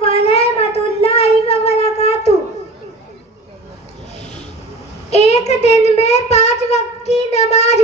व रहमतुल्लाहि व बरकातुहू। एक दिन में 5 वक्त की नमाज